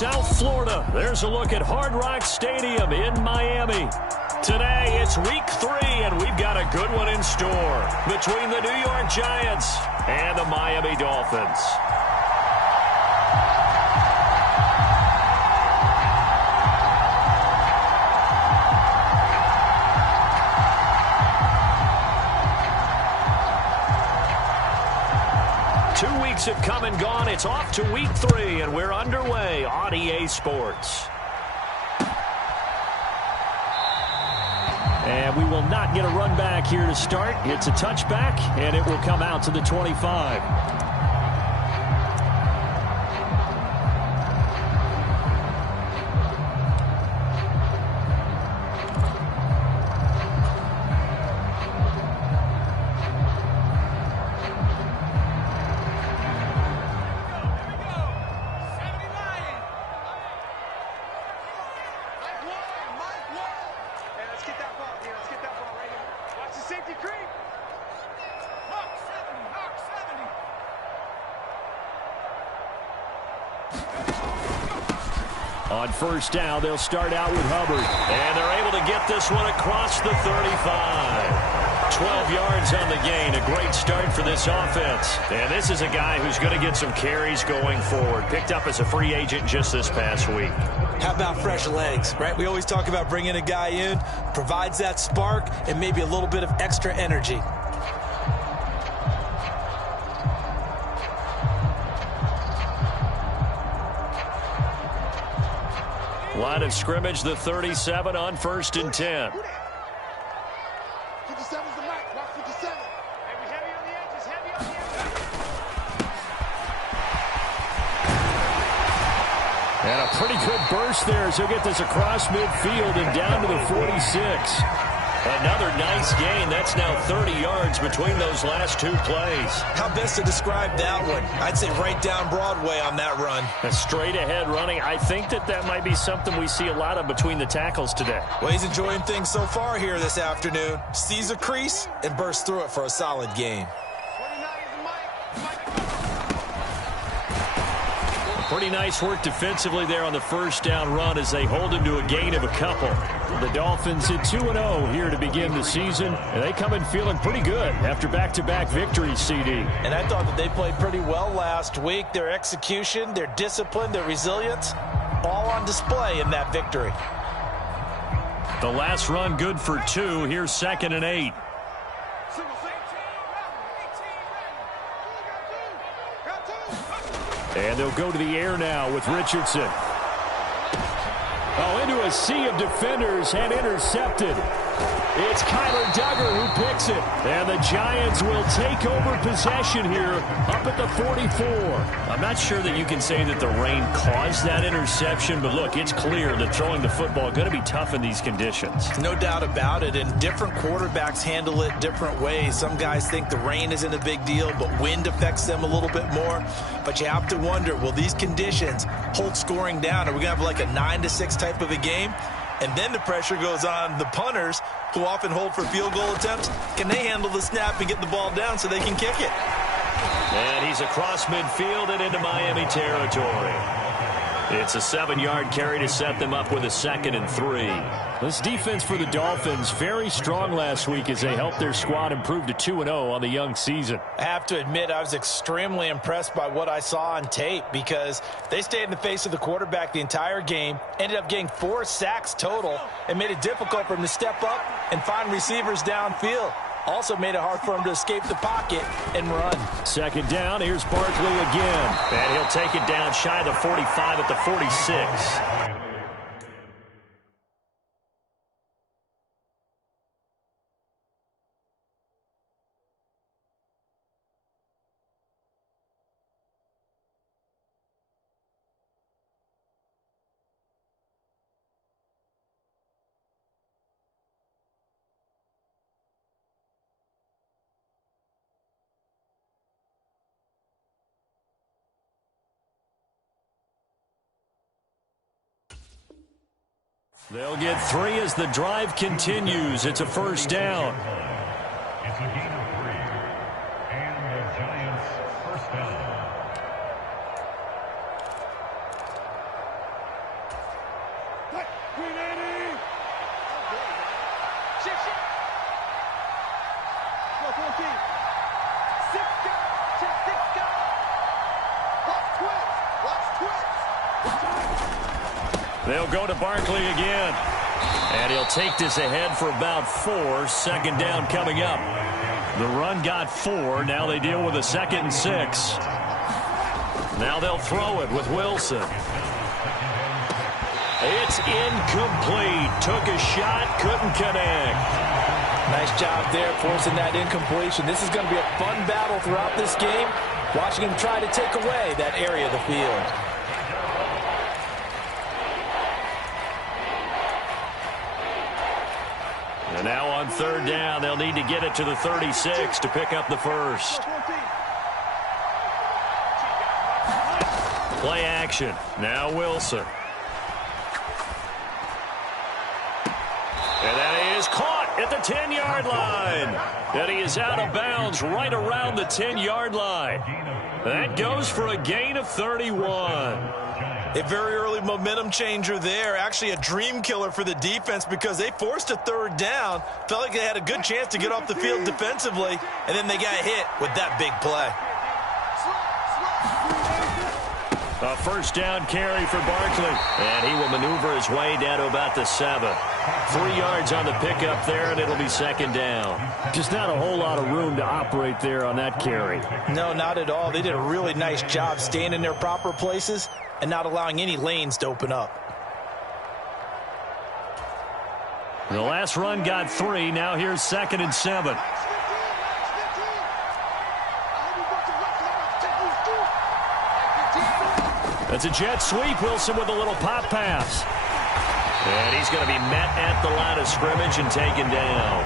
South Florida. There's a look at Hard Rock Stadium in Miami. Today, it's week 3, and we've got a good one in store between the New York Giants and the Miami Dolphins. Have come and gone. It's off to week 3, and we're underway on EA Sports. And we will not get a run back here to start. It's a touchback, and it will come out to the 25. On first down, they'll start out with Hubbard. And they're able to get this one across the 35. 12 yards on the gain. A great start for this offense. And this is a guy who's going to get some carries going forward. Picked up as a free agent just this past week. How about fresh legs, right? We always talk about bringing a guy in, provides that spark, and maybe a little bit of extra energy. Line of scrimmage, the 37 on 1st and 10. 57's the mic. Watch 57. Heavy on the edges. Heavy on the edges. And a pretty good burst there as he'll get this across midfield and down to the 46. Another nice gain. That's now 30 yards between those last 2 plays. How best to describe that one? I'd say right down Broadway on that run. A straight ahead running. I think that might be something we see a lot of between the tackles today. Well, he's enjoying things so far here this afternoon. Sees a crease and bursts through it for a solid gain. 29 is the mic. Pretty nice work defensively there on the first down run as they hold him to a gain of a couple. The Dolphins at 2-0 here to begin the season, and they come in feeling pretty good after back-to-back victories, CD. And I thought that they played pretty well last week. Their execution, their discipline, their resilience, all on display in that victory. The last run good for 2. Here's 2nd and 8. And they'll go to the air now with Richardson. Oh, into a sea of defenders and intercepted. It's Kyler Duggar who picks it. And the Giants will take over possession here up at the 44. I'm not sure that you can say that the rain caused that interception, but look, it's clear that throwing the football going to be tough in these conditions. No doubt about it, and different quarterbacks handle it different ways. Some guys think the rain isn't a big deal, but wind affects them a little bit more. But you have to wonder, will these conditions hold scoring down? Are we going to have like a 9-6 type of a game? And then the pressure goes on the punters, who often hold for field goal attempts. Can they handle the snap and get the ball down so they can kick it? And he's across midfield and into Miami territory. It's a 7-yard carry to set them up with a 2nd and 3. This defense for the Dolphins, very strong last week as they helped their squad improve to 2-0 on the young season. I have to admit, I was extremely impressed by what I saw on tape because they stayed in the face of the quarterback the entire game, ended up getting 4 sacks total, and made it difficult for him to step up and find receivers downfield. Also made it hard for him to escape the pocket and run. 2nd down, here's Barkley again. And he'll take it down shy of the 45 at the 46. They'll get 3 as the drive continues. It's a 1st down. It's a gain of 3. And the Giants 1st down. They'll go to Barkley again. And he'll take this ahead for about 4. Second down coming up. The run got 4. Now they deal with a 2nd and 6. Now they'll throw it with Wilson. It's incomplete. Took a shot, couldn't connect. Nice job there forcing that incompletion. This is going to be a fun battle throughout this game. Watching him try to take away that area of the field. And now on 3rd down, they'll need to get it to the 36 to pick up the first. Play action. Now Wilson. And that is caught at the 10-yard line. And he is out of bounds right around the 10-yard line. That goes for a gain of 31. A very early momentum changer there. Actually a dream killer for the defense because they forced a 3rd down. Felt like they had a good chance to get off the field defensively. And then they got hit with that big play. A 1st down carry for Barkley. And he will maneuver his way down to about the 7. 3 yards on the pickup there, and it'll be 2nd down. Just not a whole lot of room to operate there on that carry. No, not at all. They did a really nice job staying in their proper places and not allowing any lanes to open up. The last run got 3. Now here's 2nd and 7. That's a jet sweep. Wilson with a little pop pass. And he's going to be met at the line of scrimmage and taken down.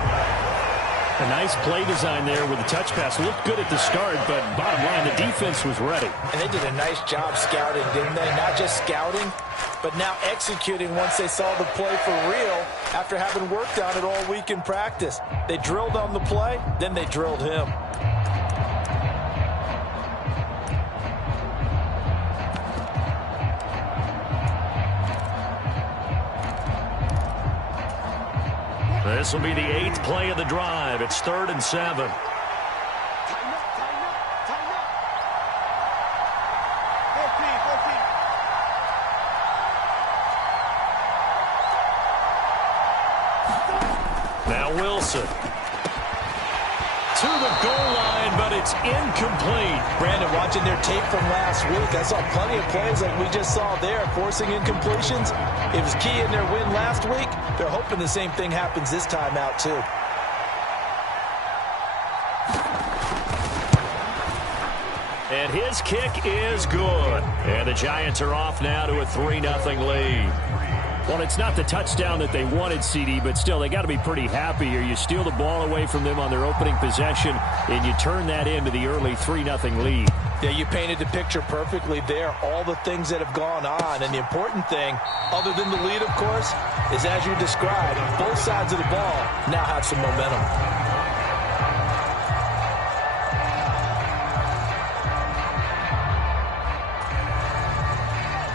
A nice play design there with the touch pass. Looked good at the start, but bottom line, the defense was ready. And they did a nice job scouting, didn't they? Not just scouting, but now executing once they saw the play for real after having worked on it all week in practice. They drilled on the play, then they drilled him. This will be the 8th play of the drive. It's 3rd and 7. Now Wilson. To the goal line, but it's incomplete. Brandon, watching their tape from last week, I saw plenty of plays like we just saw there, forcing incompletions. It was key in their win last week. They're hoping the same thing happens this time out, too. And his kick is good. And the Giants are off now to a 3-0 lead. Well, it's not the touchdown that they wanted, CD, but still, they got to be pretty happy here. You steal the ball away from them on their opening possession, and you turn that into the early 3-0 lead. Yeah, you painted the picture perfectly there, all the things that have gone on. And the important thing, other than the lead, of course, is as you described, both sides of the ball now have some momentum.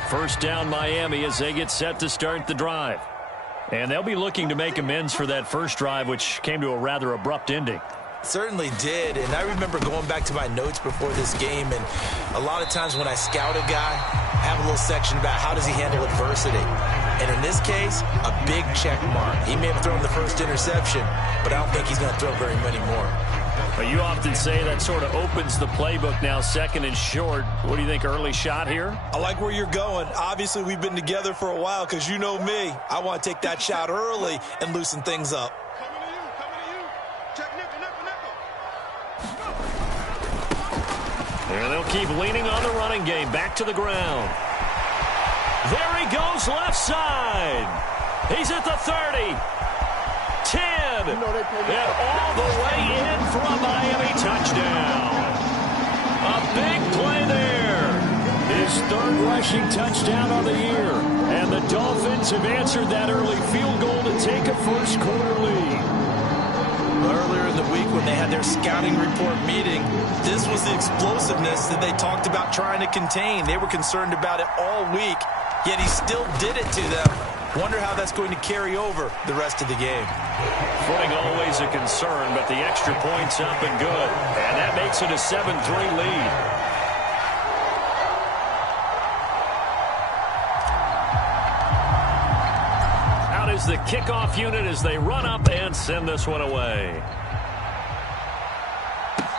First down Miami as they get set to start the drive. And they'll be looking to make amends for that first drive, which came to a rather abrupt ending. Certainly did, and I remember going back to my notes before this game, and a lot of times when I scout a guy, I have a little section about how does he handle adversity. And in this case, a big check mark. He may have thrown the first interception, but I don't think he's going to throw very many more. But you often say that sort of opens the playbook now, 2nd and short. What do you think, early shot here? I like where you're going. Obviously, we've been together for a while because you know me. I want to take that shot early and loosen things up. Coming to you. Check nickel. And they'll keep leaning on the running game. Back to the ground. There he goes, left side. He's at the 30. 10. And all the way in for a Miami touchdown. A big play there. His 3rd rushing touchdown of the year. And the Dolphins have answered that early field goal to take a first quarter lead. Earlier in the week when they had their scouting report meeting, this was the explosiveness that they talked about trying to contain. They were concerned about it all week, yet he still did it to them. Wonder how that's going to carry over the rest of the game. Footing always a concern, but the extra point's up and good. And that makes it a 7-3 lead. is the kickoff unit as they run up and send this one away.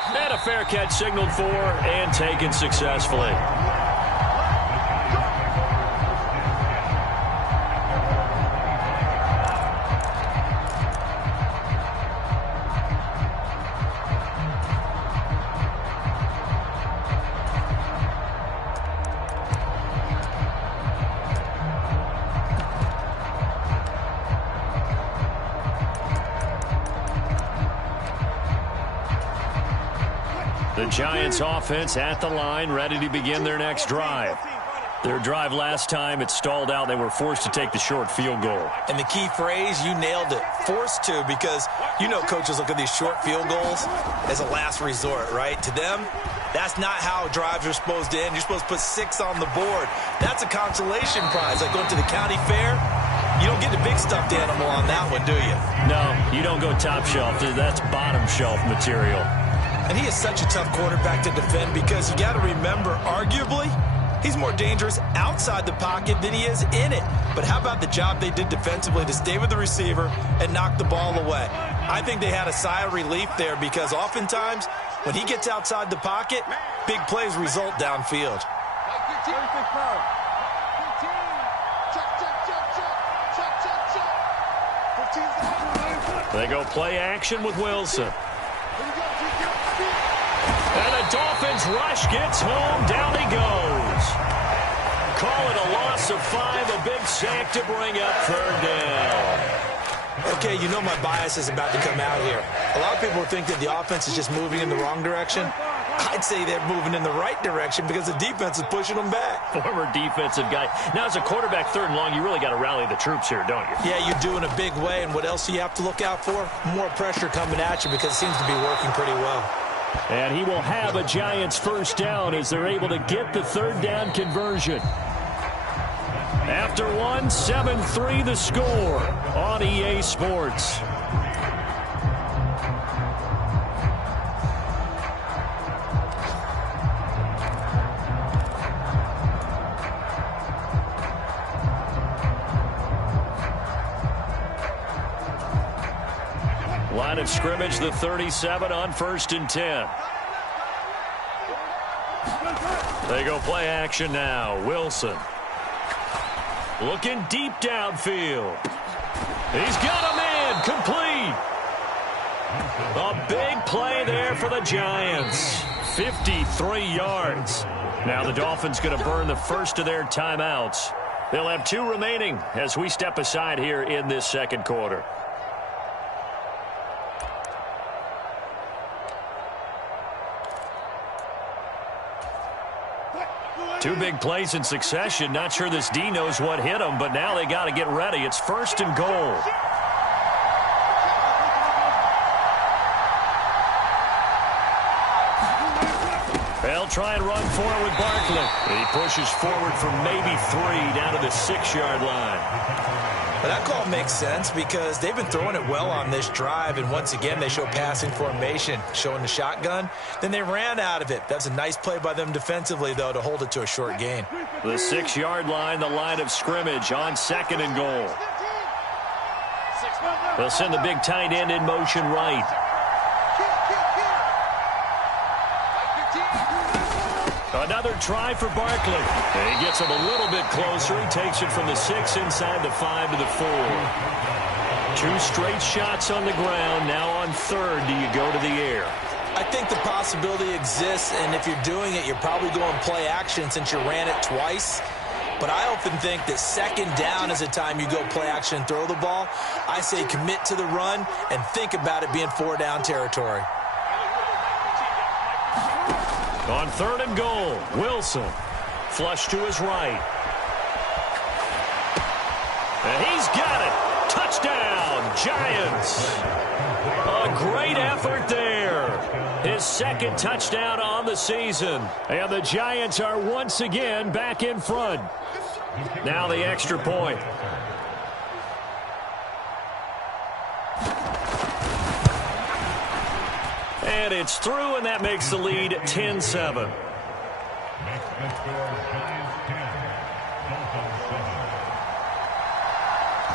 And a fair catch signaled for and taken successfully. The Giants offense at the line, ready to begin their next drive. Their drive last time, it stalled out. They were forced to take the short field goal. And the key phrase, you nailed it, forced to, because you know coaches look at these short field goals as a last resort, right? To them, that's not how drives are supposed to end. You're supposed to put 6 on the board. That's a consolation prize, like going to the county fair. You don't get the big stuffed animal on that one, do you? No, you don't go top shelf. That's bottom shelf material. And he is such a tough quarterback to defend because you got to remember, arguably, he's more dangerous outside the pocket than he is in it. But how about the job they did defensively to stay with the receiver and knock the ball away? I think they had a sigh of relief there because oftentimes when he gets outside the pocket, big plays result downfield. They go play action with Wilson. And the Dolphins rush gets home. Down he goes. Call it a loss of 5. A big sack to bring up 3rd down. Okay, you know my bias is about to come out here. A lot of people think that the offense is just moving in the wrong direction. I'd say they're moving in the right direction because the defense is pushing them back. Former defensive guy. Now, as a quarterback 3rd and long, you really got to rally the troops here, don't you? Yeah, you do in a big way. And what else do you have to look out for? More pressure coming at you because it seems to be working pretty well. And he will have a Giants 1st down as they're able to get the 3rd down conversion. After 1, 7-3 the score on EA Sports. Line of scrimmage, the 37 on 1st and 10. They go play action now. Wilson. Looking deep downfield. He's got a man complete. A big play there for the Giants. 53 yards. Now the Dolphins going to burn the first of their timeouts. They'll have 2 remaining as we step aside here in this 2nd quarter. Two big plays in succession. Not sure this D knows what hit him, but now they got to get ready. It's 1st and goal. They'll try and run forward with Barkley. He pushes forward for maybe 3 down to the 6-yard line. But that call makes sense because they've been throwing it well on this drive, and once again they show passing formation, showing the shotgun. Then they ran out of it. That's a nice play by them defensively, though, to hold it to a short gain. The 6-yard line, the line of scrimmage on 2nd and goal. They'll send the big tight end in motion right. Another try for Barkley. And he gets him a little bit closer. He takes it from the 6 inside the 5 to the 4. 2 straight shots on the ground. Now on 3rd, do you go to the air? I think the possibility exists, and if you're doing it, you're probably going play action since you ran it twice. But I often think that 2nd down is the time you go play action and throw the ball. I say commit to the run and think about it being 4-down territory. On 3rd and goal, Wilson. Flush to his right. And he's got it. Touchdown, Giants. A great effort there. His 2nd touchdown on the season. And the Giants are once again back in front. Now the extra point. And it's through, and that makes the lead 10-7.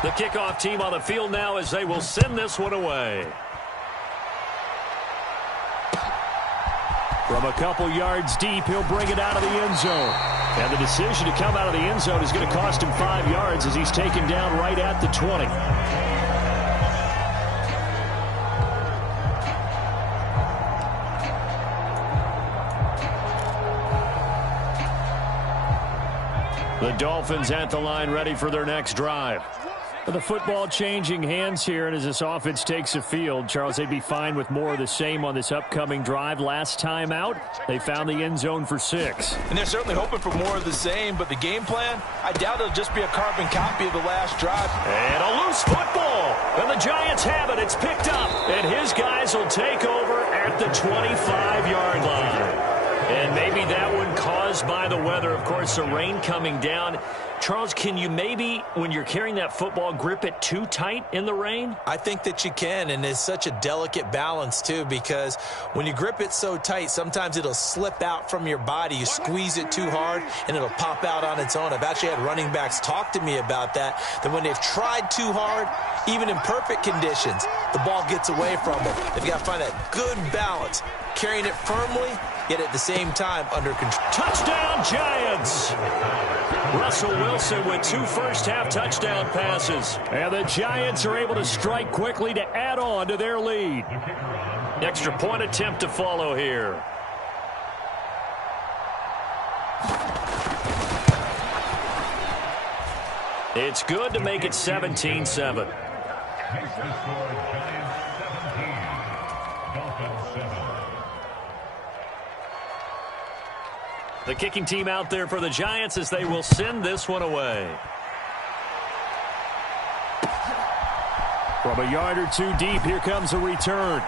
The kickoff team on the field now as they will send this one away. From a couple yards deep, he'll bring it out of the end zone. And the decision to come out of the end zone is going to cost him 5 yards as he's taken down right at the 20. The Dolphins at the line, ready for their next drive. The football changing hands here, and as this offense takes the field, Charles, they'd be fine with more of the same on this upcoming drive. Last time out, they found the end zone for 6. And they're certainly hoping for more of the same, but the game plan, I doubt it'll just be a carbon copy of the last drive. And a loose football, and the Giants have it. It's picked up, and his guys will take over at the 25-yard line. And maybe that one caused by the weather. Of course, the rain coming down. Charles, can you maybe, when you're carrying that football, grip it too tight in the rain? I think that you can, and it's such a delicate balance, too, because when you grip it so tight, sometimes it'll slip out from your body. You squeeze it too hard, and it'll pop out on its own. I've actually had running backs talk to me about that when they've tried too hard, even in perfect conditions, the ball gets away from them. They've got to find that good balance, carrying it firmly, yet at the same time under control. Touchdown, Giants! Russell Wilson with 2 first-half touchdown passes. And the Giants are able to strike quickly to add on to their lead. Extra point attempt to follow here. It's good to make it 17-7. The kicking team out there for the Giants as they will send this one away. From a yard or 2 deep, here comes a return.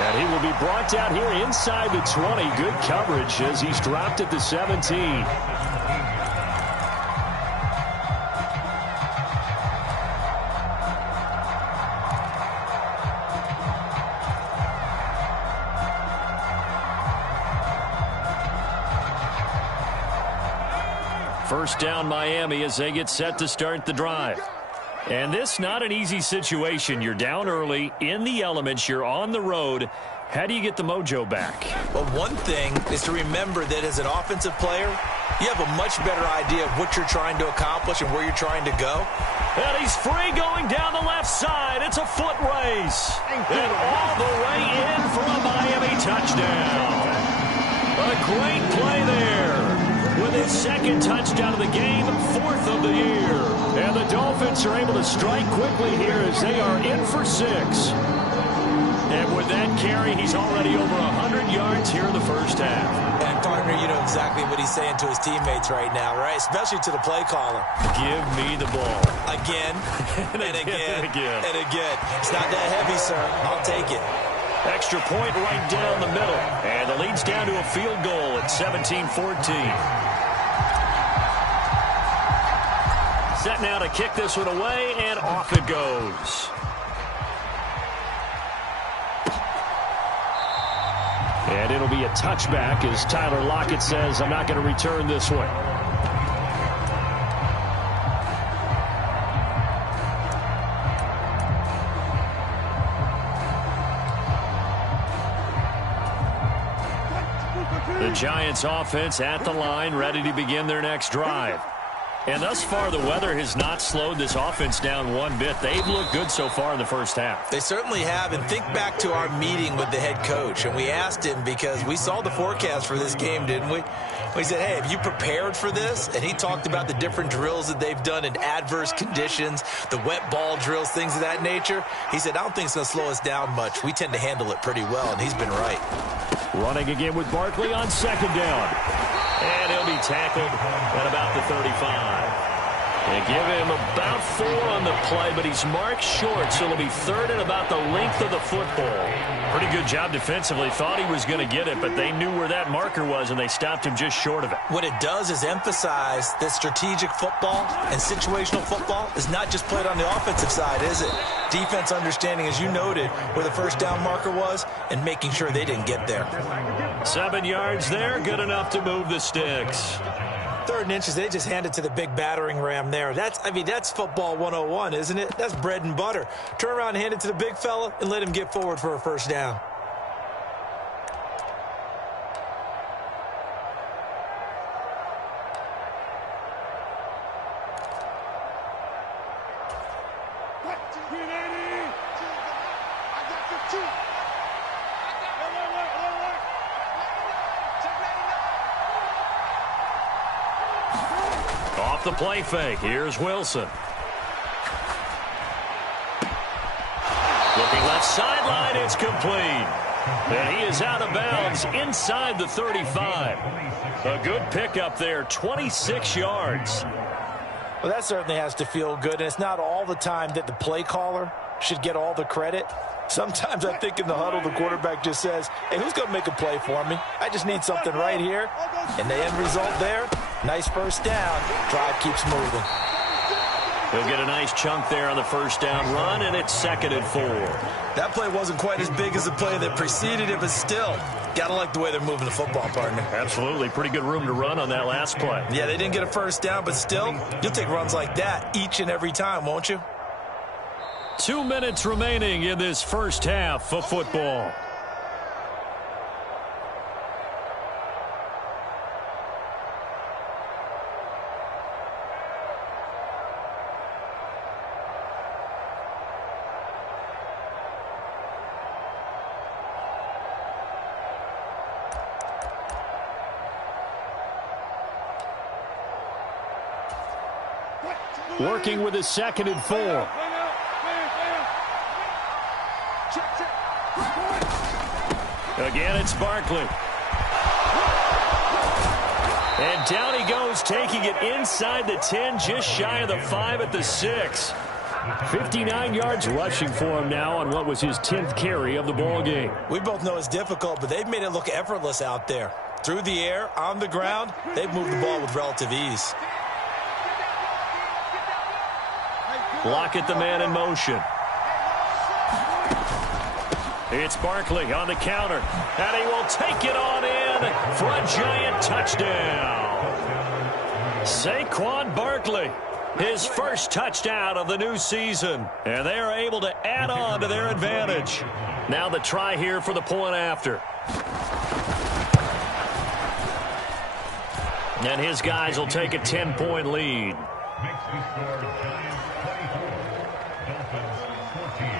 And he will be brought down here inside the 20. Good coverage as he's dropped at the 17. First down, Miami, as they get set to start the drive. And this not an easy situation. You're down early, in the elements, you're on the road. How do you get the mojo back? Well, one thing is to remember that as an offensive player, you have a much better idea of what you're trying to accomplish and where you're trying to go. And he's free going down the left side. It's a foot race. And all the way in for a Miami touchdown. A great play there. With his second touchdown of the game, 4th of the year. And the Dolphins are able to strike quickly here as they are in for 6. And with that carry, he's already over 100 yards here in the first half. And partner, you know exactly what he's saying to his teammates right now, right? Especially to the play caller. Give me the ball. Again, and again, and again. And again. It's not that heavy, sir. I'll take it. Extra point right down the middle. And the lead's down to a field goal at 17-14. Set now to kick this one away, and off it goes. And it'll be a touchback as Tyler Lockett says, I'm not going to return this one. The Giants offense at the line, ready to begin their next drive. And thus far, the weather has not slowed this offense down one bit. They've looked good so far in the first half. They certainly have. And think back to our meeting with the head coach. And we asked him because we saw the forecast for this game, didn't we? We said, hey, have you prepared for this? And he talked about the different drills that they've done in adverse conditions, the wet ball drills, things of that nature. He said, I don't think it's going to slow us down much. We tend to handle it pretty well, and he's been right. Running again with Barkley on 2nd down. And he'll be tackled at about the 35. They give him about 4 on the play, but he's marked short, so it'll be 3rd and about the length of the football. Pretty good job defensively. Thought he was going to get it, but they knew where that marker was, and they stopped him just short of it. What it does is emphasize that strategic football and situational football is not just played on the offensive side, is it? Defense understanding, as you noted, where the first down marker was and making sure they didn't get there. 7 yards there, good enough to move the sticks. 3rd and inches, they just hand it to the big battering ram there. That's football 101, isn't it? That's bread and butter. Turn around and hand it to the big fella and let him get forward for a 1st down. Off the play fake, here's Wilson. Looking left sideline, it's complete. And he is out of bounds inside the 35. A good pickup there, 26 yards. Well, that certainly has to feel good, and it's not all the time that the play caller should get all the credit. Sometimes I think in the huddle, the quarterback just says, hey, who's going to make a play for me? I just need something right here. And the end result there, nice 1st down. Drive keeps moving. He'll get a nice chunk there on the 1st down run, and it's 2nd and 4. That play wasn't quite as big as the play that preceded it, but still, got to like the way they're moving the football, partner. Absolutely. Pretty good room to run on that last play. Yeah, they didn't get a 1st down, but still, you'll take runs like that each and every time, won't you? 2 minutes remaining in this 1st half of football. Working with a 2nd and 4. Again, it's Barkley. And down he goes, taking it inside the 10, just shy of the 5 at the 6. 59 yards rushing for him now on what was his 10th carry of the ball game. We both know it's difficult, but they've made it look effortless out there. Through the air, on the ground, they've moved the ball with relative ease. Lockett, the man in motion. It's Barkley on the counter, and he will take it on in for a giant touchdown. Saquon Barkley, his 1st touchdown of the new season, and they are able to add on to their advantage. Now the try here for the point after. And his guys will take a 10-point lead. Makes the score Giants 24, Dolphins 14.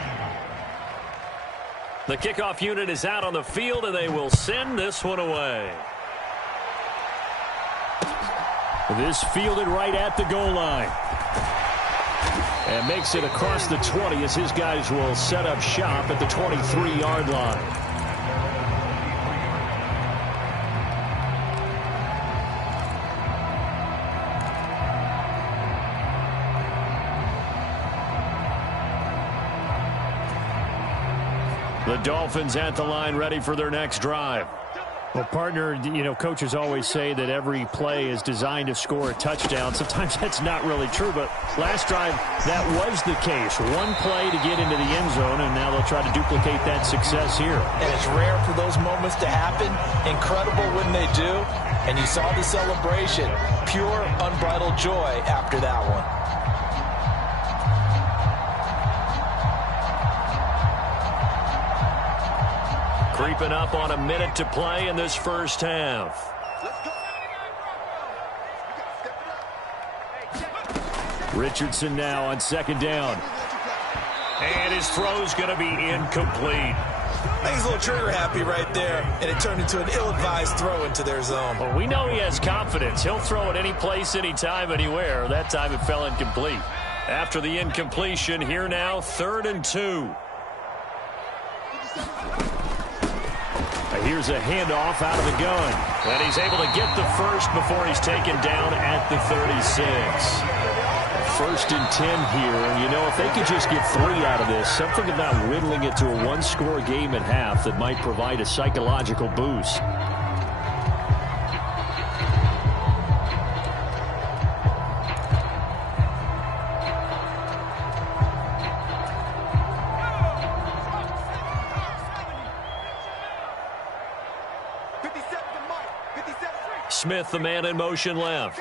The kickoff unit is out on the field, and they will send this one away. This fielded right at the goal line. And makes it across the 20 as his guys will set up shop at the 23-yard line. The Dolphins at the line, ready for their next drive. Well, partner, you know, coaches always say that every play is designed to score a touchdown. Sometimes that's not really true, but last drive, that was the case. One play to get into the end zone, and now they'll try to duplicate that success here. And it's rare for those moments to happen. Incredible when they do. And you saw the celebration. Pure, unbridled joy after that one. Creeping up on a minute to play in this 1st half. Richardson now on 2nd down. And his throw's going to be incomplete. I think he's a little trigger happy right there, and it turned into an ill-advised throw into their zone. Well, we know he has confidence. He'll throw it any place, anytime, anywhere. That time it fell incomplete. After the incompletion, here now, 3rd and 2. Here's a handoff out of the gun. And he's able to get the 1st before he's taken down at the 36. 1st and 10 here. And, you know, if they could just get 3 out of this, something about whittling it to a 1-score game at half that might provide a psychological boost. Smith, the man in motion left.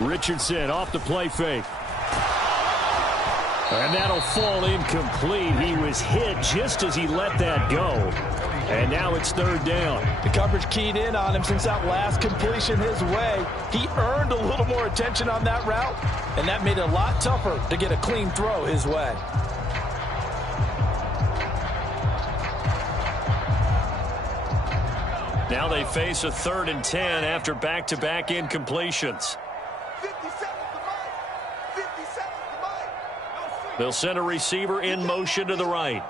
Richardson off the play fake. And that'll fall incomplete. He was hit just as he let that go. And now it's third down. The coverage keyed in on him since that last completion his way. He earned a little more attention on that route, and that made it a lot tougher to get a clean throw his way. Now they face a 3rd and 10 after back-to-back incompletions. They'll send a receiver in motion to the right.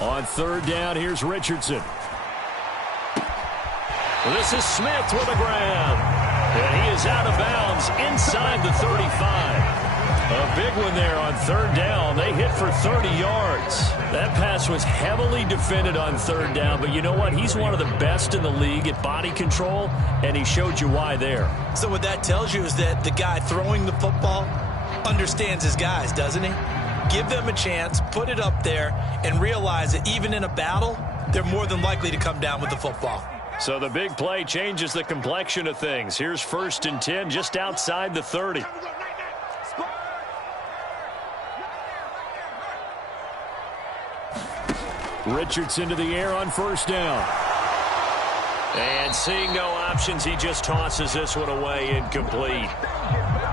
On 3rd down, here's Richardson. This is Smith with a grab. And he is out of bounds inside the 35. A big one there on 3rd down. They hit for 30 yards. That pass was heavily defended on 3rd down, but you know what? He's one of the best in the league at body control, and he showed you why there. So what that tells you is that the guy throwing the football understands his guys, doesn't he? Give them a chance, put it up there, and realize that even in a battle, they're more than likely to come down with the football. So the big play changes the complexion of things. Here's 1st and 10 just outside the 30. Richardson to the air on 1st down. And seeing no options, he just tosses this one away incomplete.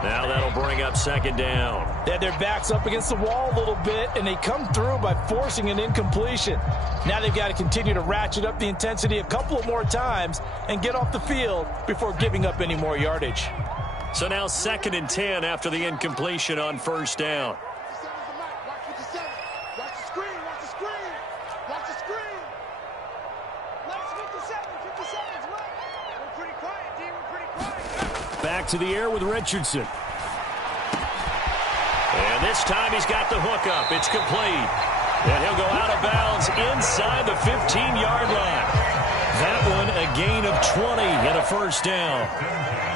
Now that'll bring up 2nd down. They had their backs up against the wall a little bit, and they come through by forcing an incompletion. Now they've got to continue to ratchet up the intensity a couple of more times and get off the field before giving up any more yardage. So now 2nd and 10 after the incompletion on 1st down. Back to the air with Richardson. And this time he's got the hook up. It's complete. And he'll go out of bounds inside the 15-yard line. That one a gain of 20 and a 1st down.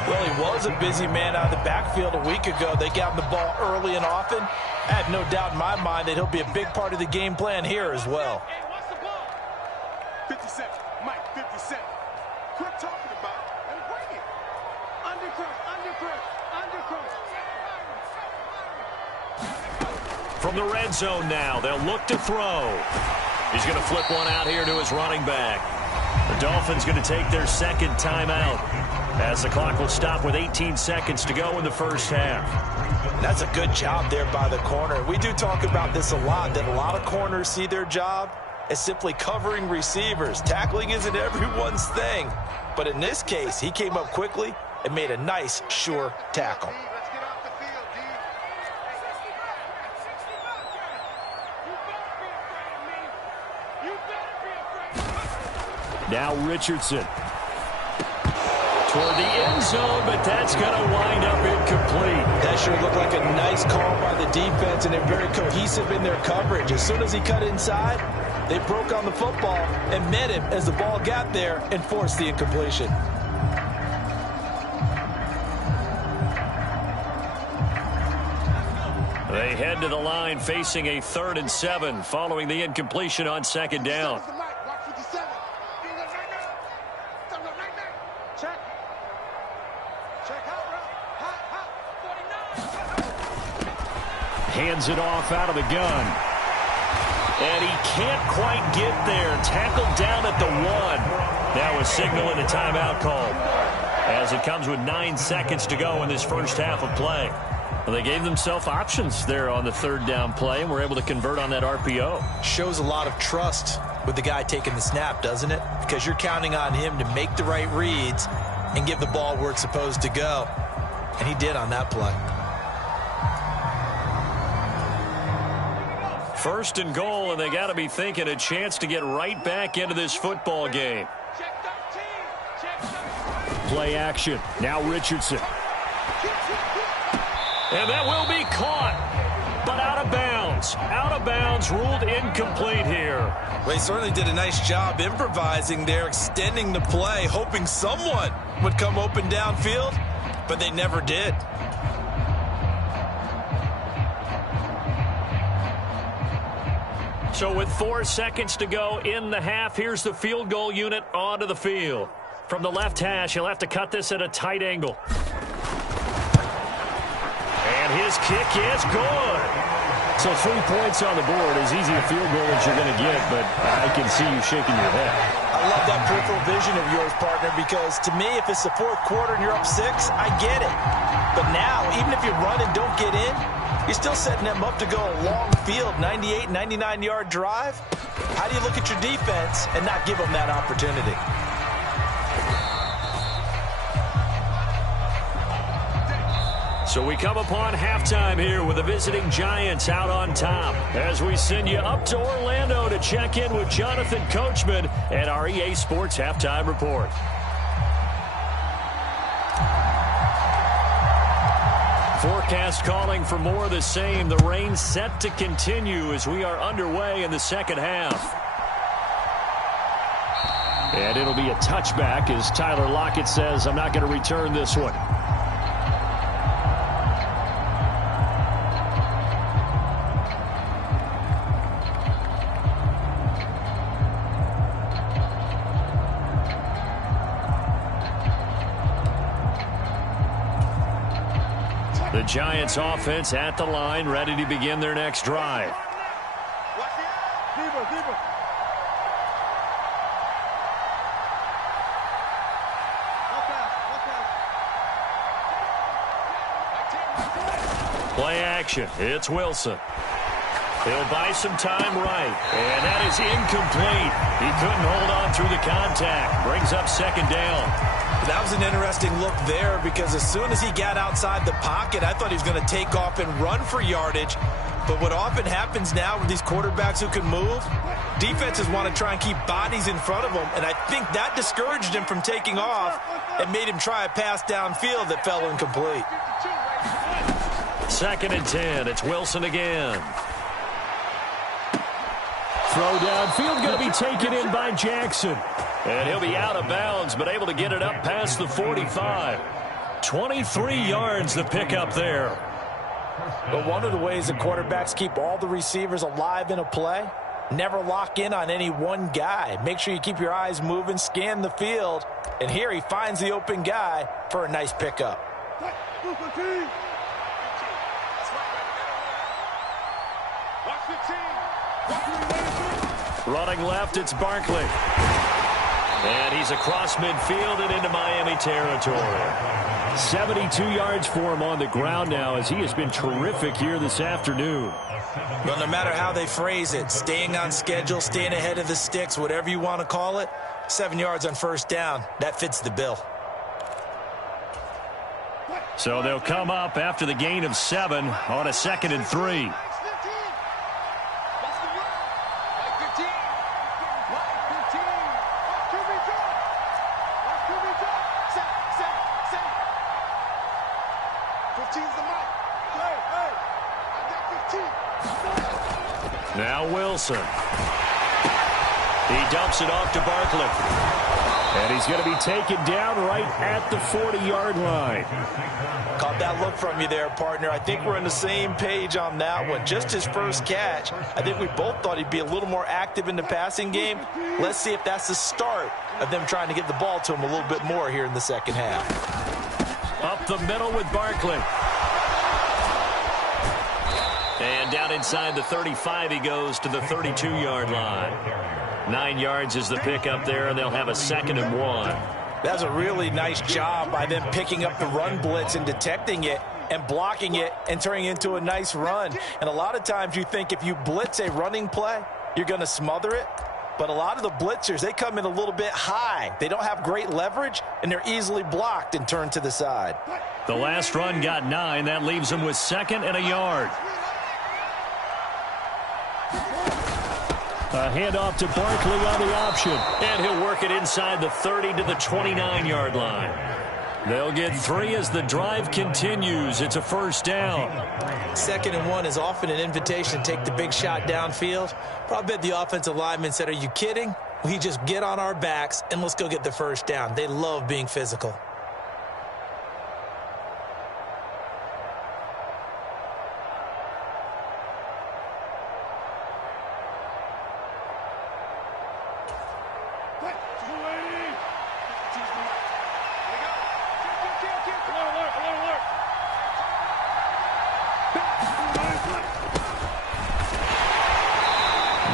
Well, he was a busy man out of the backfield a week ago. They got him the ball early and often. I have no doubt in my mind that he'll be a big part of the game plan here as well. 57, Mike, 57. Quit talking about it and bring it. Undercross. From the red zone now, they'll look to throw. He's going to flip one out here to his running back. The Dolphins going to take their 2nd timeout as the clock will stop with 18 seconds to go in the 1st half. That's a good job there by the corner. We do talk about this a lot, that a lot of corners see their job as simply covering receivers. Tackling isn't everyone's thing. But in this case, he came up quickly and made a nice, sure tackle. Let's get off the field, D. You better be afraid of me. Now Richardson. Toward the end zone, but that's going to wind up incomplete. That sure looked like a nice call by the defense, and they're very cohesive in their coverage. As soon as he cut inside, they broke on the football and met him as the ball got there and forced the incompletion. They head to the line facing a 3rd and 7 following the incompletion on 2nd down. Hands it off out of the gun. And he can't quite get there. Tackled down at the 1. Now a signal and a timeout call as it comes with 9 seconds to go in this 1st half of play. Well, they gave themselves options there on the 3rd down play and were able to convert on that RPO. Shows a lot of trust with the guy taking the snap, doesn't it? Because you're counting on him to make the right reads and give the ball where it's supposed to go. And he did on that play. 1st and goal, and they got to be thinking a chance to get right back into this football game. Play action. Now Richardson. And that will be caught, but out of bounds. Out of bounds, ruled incomplete here. Well, he certainly did a nice job improvising there, extending the play, hoping someone would come open downfield, but they never did. So with 4 seconds to go in the half, here's the field goal unit onto the field. From the left hash, he'll have to cut this at a tight angle. And his kick is good. So 3 points on the board, as easy a field goal as you're going to get, but I can see you shaking your head. I love that peripheral vision of yours, partner, because to me, if it's the fourth quarter and you're up 6, I get it. But now, even if you run and don't get in, you're still setting them up to go a long field, 98, 99-yard drive. How do you look at your defense and not give them that opportunity? So we come upon halftime here with the visiting Giants out on top as we send you up to Orlando to check in with Jonathan Coachman and our EA Sports Halftime Report. Forecast calling for more of the same. The rain set to continue as we are underway in the second half. And it'll be a touchback as Tyler Lockett says, I'm not going to return this one. The Giants offense at the line, ready to begin their next drive. Play action. It's Wilson. He'll buy some time right. And that is incomplete. He couldn't hold on through the contact. Brings up second down. That was an interesting look there because as soon as he got outside the pocket, I thought he was going to take off and run for yardage. But what often happens now with these quarterbacks who can move, defenses want to try and keep bodies in front of them, and I think that discouraged him from taking off and made him try a pass downfield that fell incomplete. 2nd and 10. It's Wilson again. Throw downfield going to be taken in by Jackson. And he'll be out of bounds, but able to get it up past the 45. 23 yards the pickup there. But one of the ways the quarterbacks keep all the receivers alive in a play, never lock in on any one guy. Make sure you keep your eyes moving, scan the field. And here he finds the open guy for a nice pickup. Running left, it's Barkley. And he's across midfield and into Miami territory. 72 yards for him on the ground now as he has been terrific here this afternoon. Well, no matter how they phrase it, staying on schedule, staying ahead of the sticks, whatever you want to call it, 7 yards on first down, that fits the bill. So they'll come up after the gain of 7 on a 2nd and 3. Now Wilson. He dumps it off to Barkley. And he's going to be taken down right at the 40-yard line. Caught that look from you there, partner. I think we're on the same page on that one. Just his first catch. I think we both thought he'd be a little more active in the passing game. Let's see if that's the start of them trying to get the ball to him a little bit more here in the second half. Up the middle with Barkley. And down inside the 35 he goes to the 32-yard line. 9 yards is the pickup there, and they'll have a 2nd and 1. That's a really nice job by them picking up the run blitz and detecting it and blocking it and turning it into a nice run. And a lot of times you think if you blitz a running play, you're going to smother it. But a lot of the blitzers, they come in a little bit high. They don't have great leverage, and they're easily blocked and turned to the side. The last run got 9. That leaves them with 2nd and a yard. A handoff to Barkley on the option. And he'll work it inside the 30 to the 29-yard line. They'll get 3 as the drive continues. It's a first down. 2nd and 1 is often an invitation to take the big shot downfield. But I bet the offensive lineman said, are you kidding? We just get on our backs and let's go get the first down. They love being physical.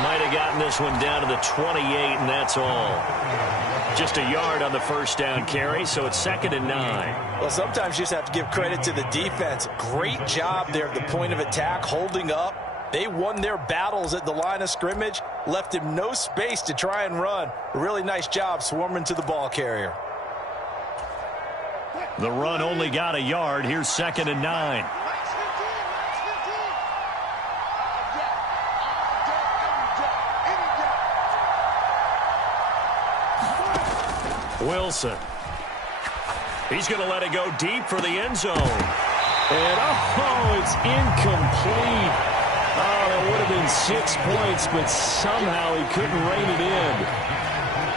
Might have gotten this one down to the 28, and that's all. Just a yard on the first down carry, so it's 2nd and 9. Well, sometimes you just have to give credit to the defense. Great job there at the point of attack, holding up. They won their battles at the line of scrimmage, left him no space to try and run. A really nice job swarming to the ball carrier. The run only got a yard. Here's 2nd and 9. Wilson. He's going to let it go deep for the end zone. And, it's incomplete. Oh, that would have been 6 points, but somehow he couldn't rein it in.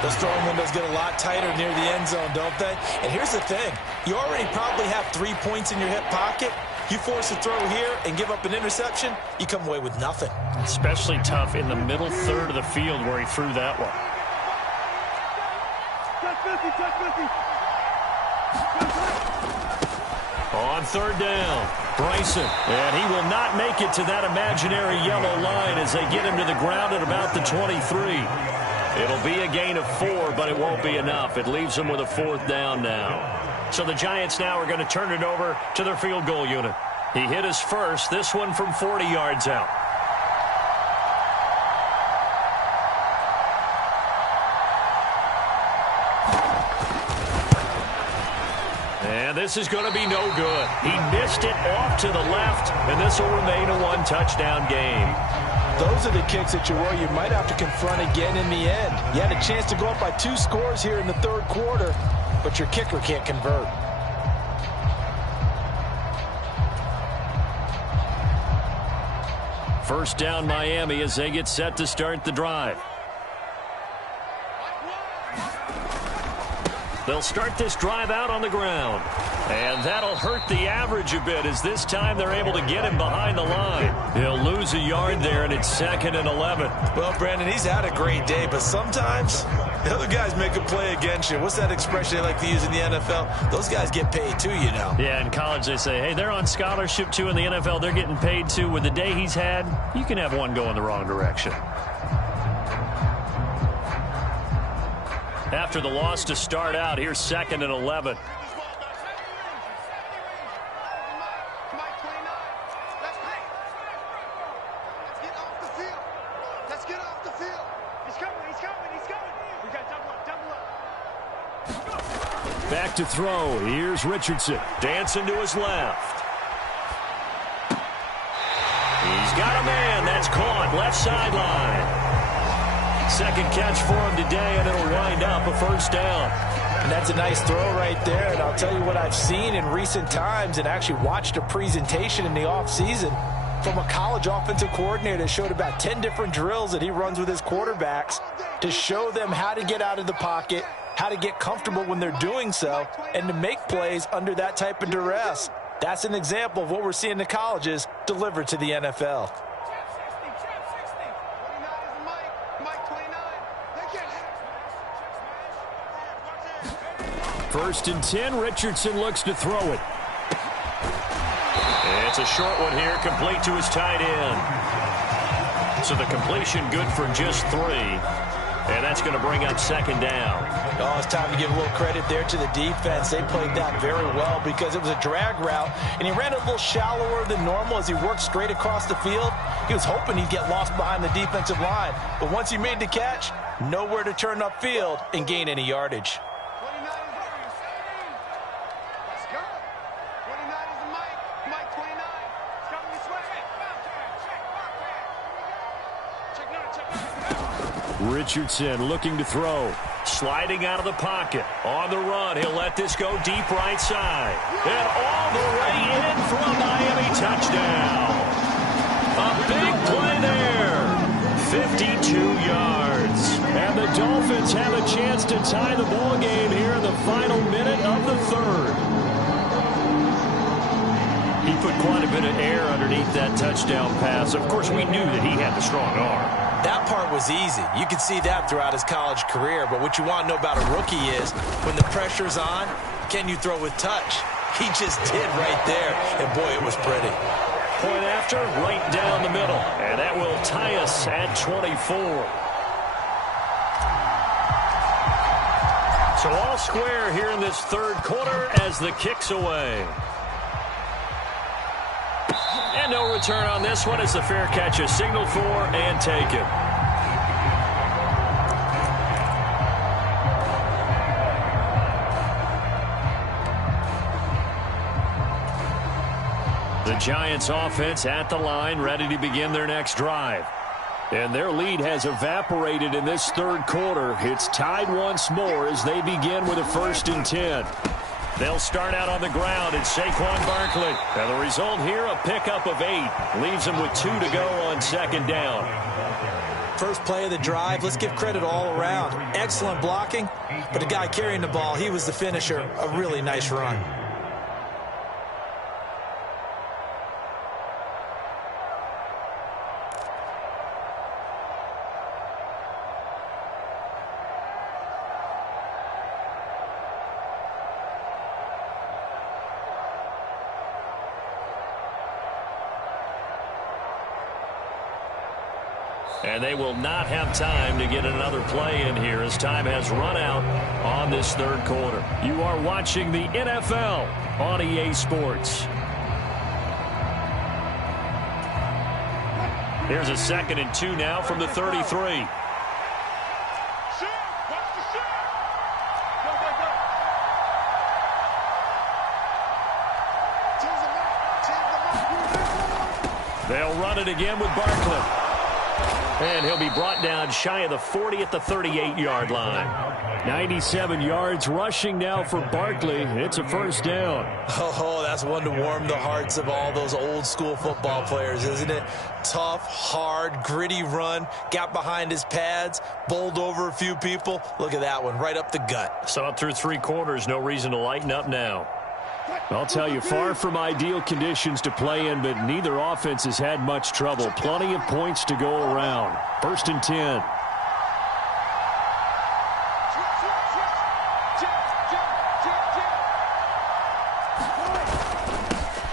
Those throwing windows get a lot tighter near the end zone, don't they? And here's the thing. You already probably have 3 points in your hip pocket. You force a throw here and give up an interception, you come away with nothing. Especially tough in the middle third of the field where he threw that one. On 3rd down, Bryson. And he will not make it to that imaginary yellow line as they get him to the ground at about the 23. It'll be a gain of 4, but it won't be enough. It leaves them with a 4th down now. So the Giants now are going to turn it over to their field goal unit. He hit his first, this one from 40 yards out. And this is going to be no good. He missed it off to the left, and this will remain a 1-touchdown game. Those are the kicks that you worry you might have to confront again in the end. You had a chance to go up by 2 scores here in the 3rd quarter, but your kicker can't convert. First down Miami as they get set to start the drive. They'll start this drive out on the ground. And that'll hurt the average a bit as this time they're able to get him behind the line. He'll lose a yard there, and it's 2nd and 11. Well, Brandon, he's had a great day, but sometimes the other guys make a play against you. What's that expression they like to use in the NFL? Those guys get paid too, you know. Yeah, in college they say, hey, they're on scholarship too. In the NFL, they're getting paid too. With the day he's had, you can have one go in the wrong direction. After the loss to start out, here's 2nd and 11. Back to throw. Here's Richardson. Dancing to his left. He's got a man. That's caught. Left sideline. Second catch for him today, and it'll wind up a 1st down. And that's a nice throw right there. And I'll tell you what I've seen in recent times and actually watched a presentation in the offseason from a college offensive coordinator that showed about 10 different drills that he runs with his quarterbacks to show them how to get out of the pocket, how to get comfortable when they're doing so, and to make plays under that type of duress. That's an example of what we're seeing in the colleges delivered to the NFL. First and 10, Richardson looks to throw it. It's a short one here, complete to his tight end. So the completion good for just 3. And that's going to bring up 2nd down. Oh, it's time to give a little credit there to the defense. They played that very well because it was a drag route, and he ran a little shallower than normal as he worked straight across the field. He was hoping he'd get lost behind the defensive line. But once he made the catch, nowhere to turn upfield and gain any yardage. Richardson looking to throw. Sliding out of the pocket. On the run. He'll let this go deep right side. And all the way in for a Miami touchdown. A big play there. 52 yards. And the Dolphins have a chance to tie the ball game here in the final minute of the 3rd. He put quite a bit of air underneath that touchdown pass. Of course, we knew that he had the strong arm. That part was easy. You could see that throughout his college career. But what you want to know about a rookie is when the pressure's on, can you throw with touch? He just did right there. And, boy, it was pretty. point after, right down the middle. And that will tie us at 24. So all square here in this third quarter as the kick's away. And no return on this one as the fair catch is signaled for and taken. The Giants offense at the line, ready to begin their next drive. And their lead has evaporated in this third quarter. It's tied once more as they begin with a 1st and 10. They'll start out on the ground. It's Saquon Barkley. And the result here, a pickup of 8. Leaves them with 2 to go on 2nd down. First play of the drive, let's give credit all around. Excellent blocking, but the guy carrying the ball, he was the finisher. A really nice run. And they will not have time to get another play in here as time has run out on this third quarter. You are watching the NFL on EA Sports. Here's a 2nd and 2 now from the 33. They'll run it again with Barkley. And he'll be brought down shy of the 40 at the 38-yard line. 97 yards rushing now for Barkley. It's a 1st down. Oh, that's one to warm the hearts of all those old-school football players, isn't it? Tough, hard, gritty run. Got behind his pads, bowled over a few people. Look at that one, right up the gut. Saw it through 3 quarters. No reason to lighten up now. I'll tell you, far from ideal conditions to play in, but neither offense has had much trouble. Plenty of points to go around. 1st and 10.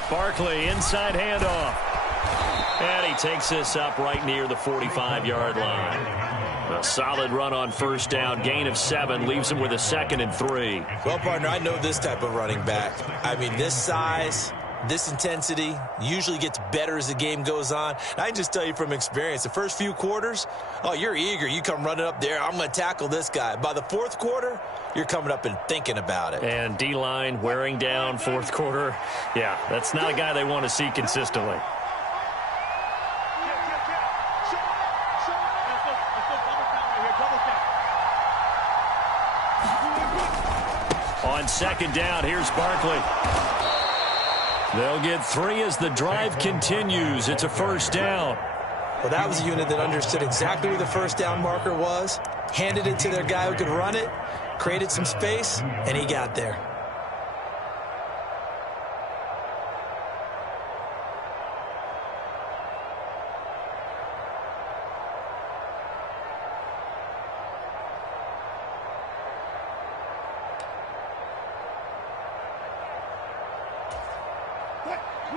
Barkley, inside handoff. And he takes this up right near the 45-yard line. A solid run on 1st down. Gain of 7 leaves him with a 2nd and 3. Well, partner, I know this type of running back. I mean, this size, this intensity usually gets better as the game goes on. And I can just tell you from experience, the first few quarters, oh, you're eager. You come running up there. I'm going to tackle this guy. By the 4th quarter, you're coming up and thinking about it. And D-line wearing down 4th quarter. Yeah, that's not a guy they want to see consistently. On 2nd down, here's Barkley. They'll get 3 as the drive continues. It's a 1st down. Well, that was a unit that understood exactly where the 1st down marker was, handed it to their guy who could run it, created some space, and he got there.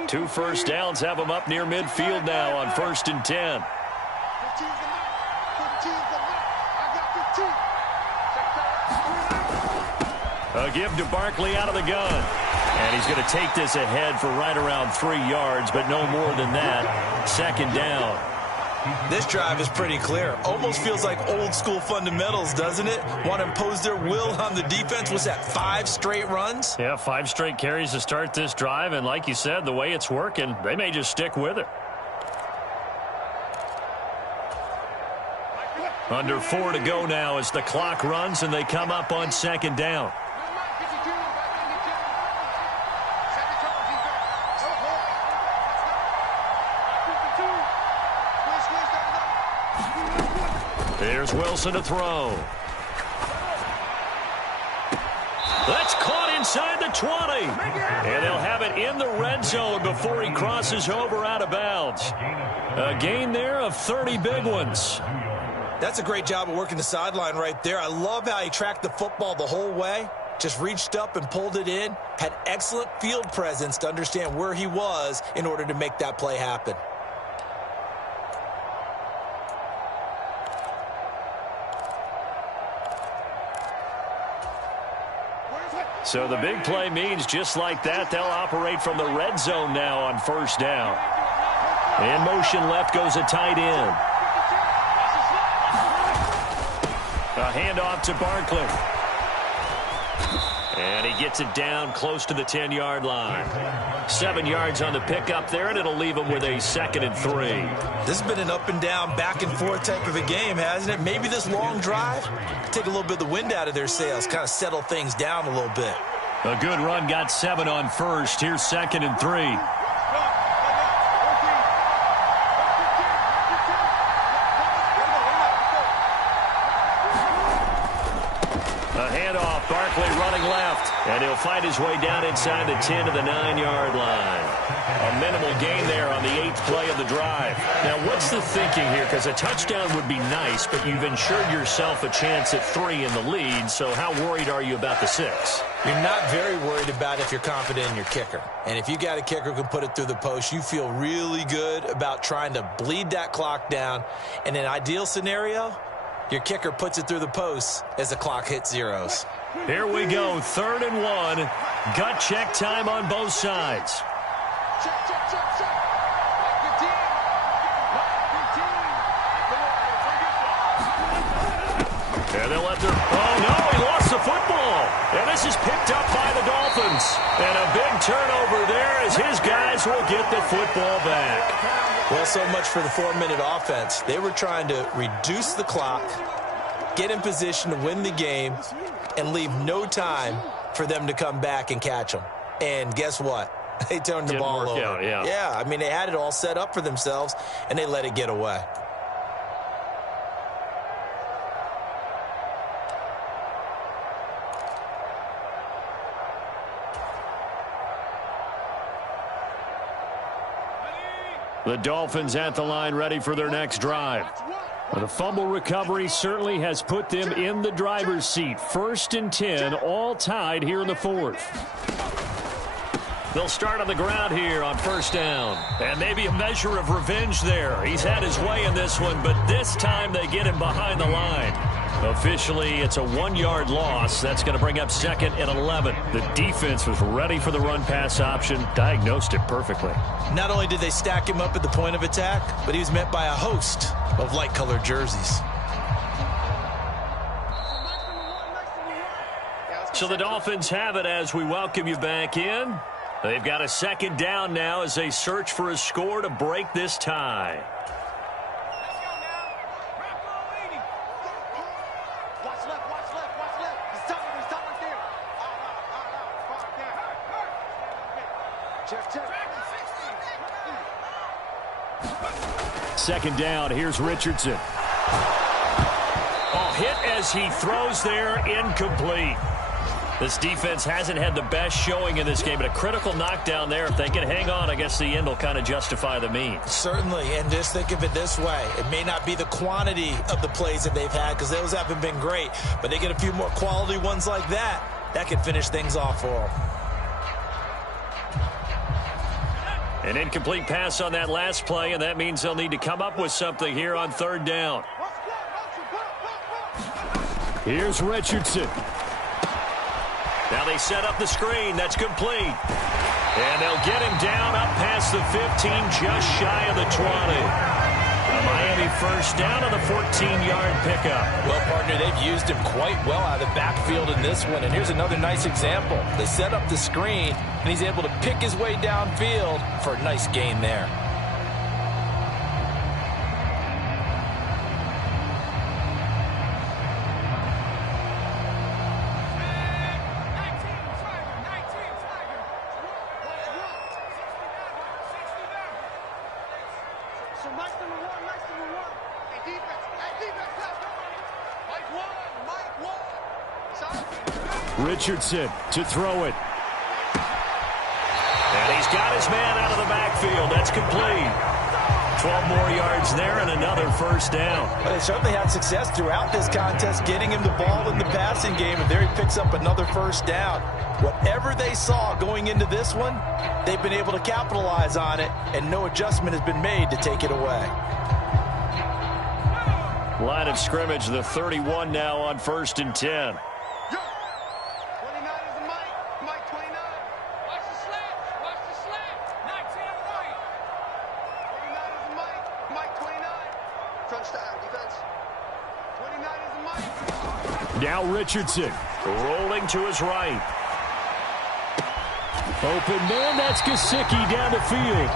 Two 1st downs have them up near midfield now on 1st and 10. A give to Barkley out of the gun. And he's going to take this ahead for right around 3 yards, but no more than that. 2nd down. This drive is pretty clear. Almost feels like old school fundamentals, doesn't it? Want to impose their will on the defense. Was that 5 straight runs? Yeah, 5 straight carries to start this drive. And like you said, the way it's working, they may just stick with it. Under 4 to go now as the clock runs and they come up on 2nd down. There's Wilson to throw. That's caught inside the 20. And they'll have it in the red zone before he crosses over out of bounds. A gain there of 30 big ones. That's a great job of working the sideline right there. I love how he tracked the football the whole way. just reached up and pulled it in, had excellent field presence to understand where he was in order to make that play happen. So the big play means just like that, they'll operate from the red zone now on first down. In motion left goes a tight end. A handoff to Barkley. And he gets it down close to the 10-yard line. 7 yards on the pickup there, and it'll leave him with a 2nd and 3. This has been an up-and-down, back-and-forth type of a game, hasn't it? Maybe this long drive take a little bit of the wind out of their sails, kind of settle things down a little bit. A good run, got 7 on first. Here's 2nd and 3. Barkley running left, and he'll find his way down inside the 10 to the 9-yard line. A minimal gain there on the 8th play of the drive. Now, what's the thinking here? Because a touchdown would be nice, but you've ensured yourself a chance at 3 in the lead, so how worried are you about the 6? You're not very worried about if you're confident in your kicker. And if you got a kicker who can put it through the post, you feel really good about trying to bleed that clock down. In an ideal scenario, your kicker puts it through the post as the clock hits zeros. Here we go, 3rd and 1. Gut check time on both sides. Check. Like your team. And they'll let their... Oh, no, he lost the football. And this is picked up by the Dolphins. And a big turnover there as his guys will get the football back. Well, so much for the 4-minute offense. They were trying to reduce the clock, get in position to win the game, and leave no time for them to come back and catch them. And guess what? They turned the ball over. Out, yeah. Yeah, I mean, they had it all set up for themselves, and they let it get away. The Dolphins at the line ready for their next drive. The fumble recovery certainly has put them in the driver's seat. 1st and 10, all tied here in the 4th. They'll start on the ground here on 1st down. And maybe a measure of revenge there. He's had his way in this one, but this time they get him behind the line. Officially, it's a 1-yard loss. That's going to bring up 2nd and 11. The defense was ready for the run-pass option, diagnosed it perfectly. Not only did they stack him up at the point of attack, but he was met by a host of light-colored jerseys. So the Dolphins have it as we welcome you back in. They've got a 2nd down now as they search for a score to break this tie. Second down, here's Richardson. Oh, hit as he throws there, incomplete. This defense hasn't had the best showing in this game, but a critical knockdown there. If they can hang on, I guess the end will kind of justify the means. Certainly, and just think of it this way. It may not be the quantity of the plays that they've had because those haven't been great, but they get a few more quality ones like that. That can finish things off for them. An incomplete pass on that last play, and that means they'll need to come up with something here on 3rd down. Here's Richardson. Now they set up the screen. That's complete. And they'll get him down up past the 15, just shy of the 20. A Miami 1st down on the 14-yard pickup. Well, partner, they've used him quite well out of the backfield in this one. And here's another nice example. They set up the screen, and he's able to pick his way downfield for a nice gain there. Richardson to throw it. And he's got his man out of the backfield. That's complete. 12 more yards there and another first down. Well, they certainly had success throughout this contest, getting him the ball in the passing game, and there he picks up another first down. Whatever they saw going into this one, they've been able to capitalize on it, and no adjustment has been made to take it away. Line of scrimmage, the 31 now on 1st and 10. Now Richardson rolling to his right. Open man, that's Gesicki down the field.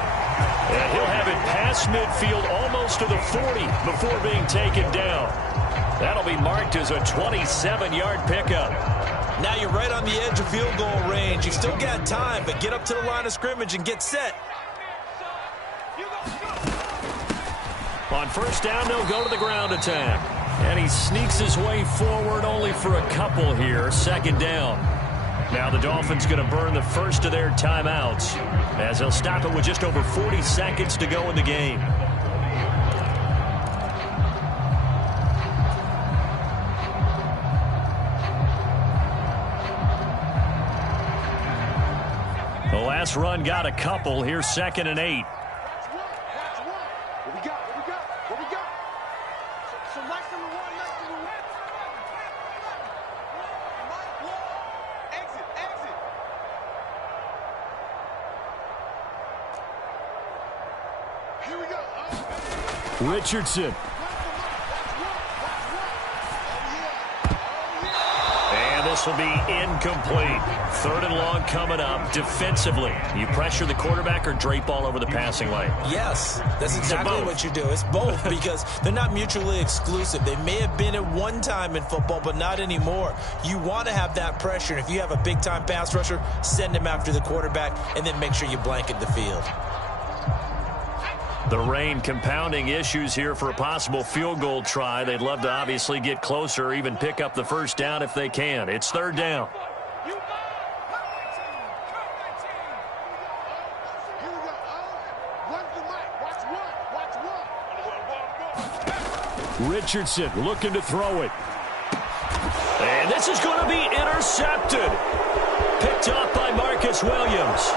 And he'll have it past midfield almost to the 40 before being taken down. That'll be marked as a 27-yard pickup. Now you're right on the edge of field goal range. You've still got time, but get up to the line of scrimmage and get set. On first down, they'll go to the ground attack. And he sneaks his way forward only for a couple here. 2nd down. Now the Dolphins going to burn the first of their timeouts as they'll stop it with just over 40 seconds to go in the game. The last run got a couple. Here's 2nd and 8. Richardson. And this will be incomplete. 3rd and long coming up. Defensively, you pressure the quarterback or drape all over the passing lane? Yes, that's exactly what you do. It's both because they're not mutually exclusive. They may have been at one time in football, but not anymore. You want to have that pressure. And if you have a big-time pass rusher, send him after the quarterback and then make sure you blanket the field. The rain compounding issues here for a possible field goal try. They'd love to obviously get closer, even pick up the first down if they can. It's 3rd down. Richardson looking to throw it. And this is going to be intercepted. Picked up by Marcus Williams.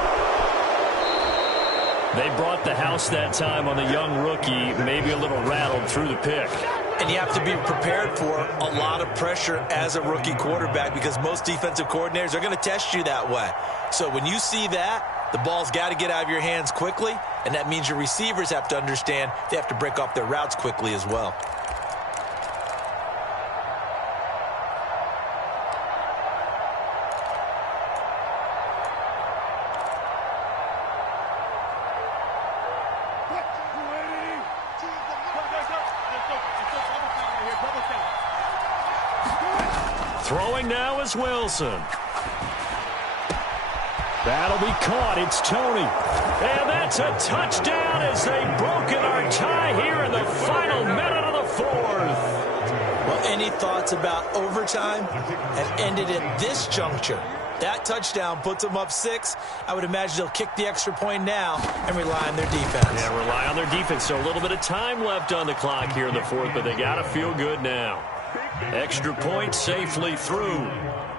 They brought the house that time on the young rookie, maybe a little rattled through the pick. And you have to be prepared for a lot of pressure as a rookie quarterback because most defensive coordinators are going to test you that way. So when you see that, the ball's got to get out of your hands quickly, and that means your receivers have to understand they have to break off their routes quickly as well. Throwing now is Wilson. That'll be caught. It's Tony. And that's a touchdown as they've broken our tie here in the final minute of the 4th. Well, any thoughts about overtime have ended at this juncture. That touchdown puts them up 6. I would imagine they'll kick the extra point now and rely on their defense. Yeah, rely on their defense. So a little bit of time left on the clock here in the 4th, but they got to feel good now. Extra point safely through,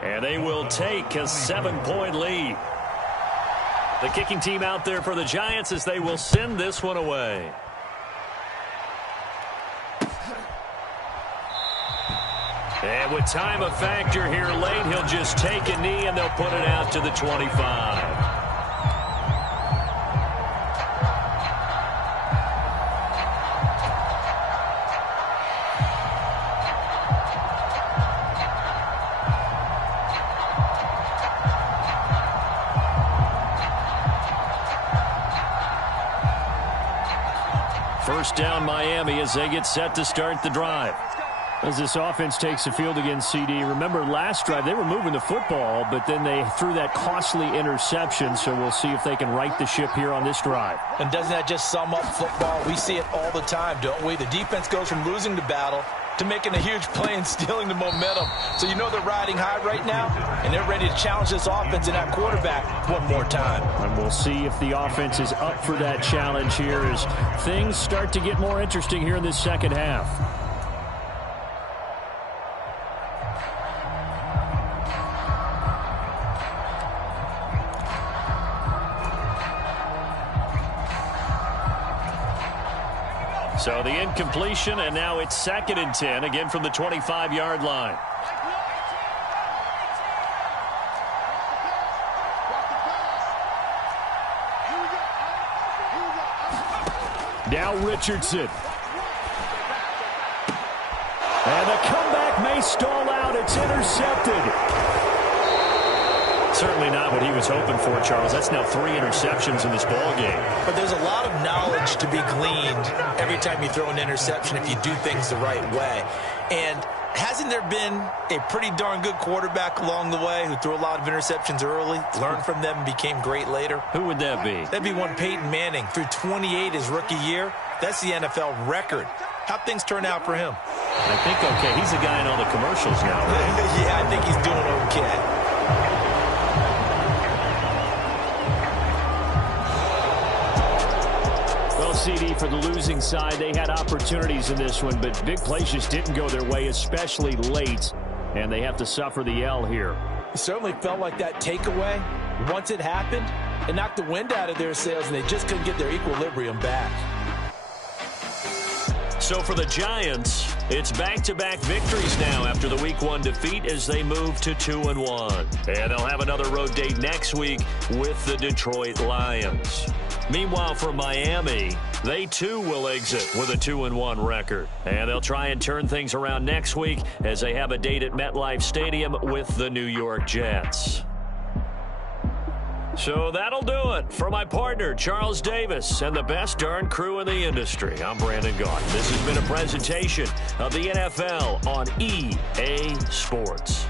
and they will take a 7-point lead. The kicking team out there for the Giants as they will send this one away. And with time a factor here late, he'll just take a knee and they'll put it out to the 25. First down Miami as they get set to start the drive. As this offense takes the field against CD, remember last drive they were moving the football, but then they threw that costly interception, so we'll see if they can right the ship here on this drive. And doesn't that just sum up football? We see it all the time, don't we? The defense goes from losing to battle, to making a huge play and stealing the momentum. So you know they're riding high right now, and they're ready to challenge this offense and that quarterback one more time. And we'll see if the offense is up for that challenge here as things start to get more interesting here in this second half. So the incompletion, and now it's 2nd and 10, again from the 25-yard line. Now Richardson. And the comeback may stall out. It's intercepted. Certainly not what he was hoping for, Charles. That's now 3 interceptions in this ball game. But there's a lot of knowledge to be gleaned every time you throw an interception if you do things the right way. And hasn't there been a pretty darn good quarterback along the way who threw a lot of interceptions early, learned from them, and became great later? Who would that be? That'd be one Peyton Manning. Threw 28 his rookie year. That's the NFL record. How'd things turn out for him? I think okay. He's the guy in all the commercials now, right? Yeah, I think he's doing okay. CD for the losing side. They had opportunities in this one, but big plays just didn't go their way, especially late, and they have to suffer the L here. It certainly felt like that takeaway. Once it happened, it knocked the wind out of their sails, and they just couldn't get their equilibrium back. So for the Giants, it's back-to-back victories now after the Week 1 defeat as they move to 2-1. And they'll have another road date next week with the Detroit Lions. Meanwhile, for Miami, they too will exit with a 2-1 record. And they'll try and turn things around next week as they have a date at MetLife Stadium with the New York Jets. So that'll do it for my partner, Charles Davis, and the best darn crew in the industry. I'm Brandon Gaudin. This has been a presentation of the NFL on EA Sports.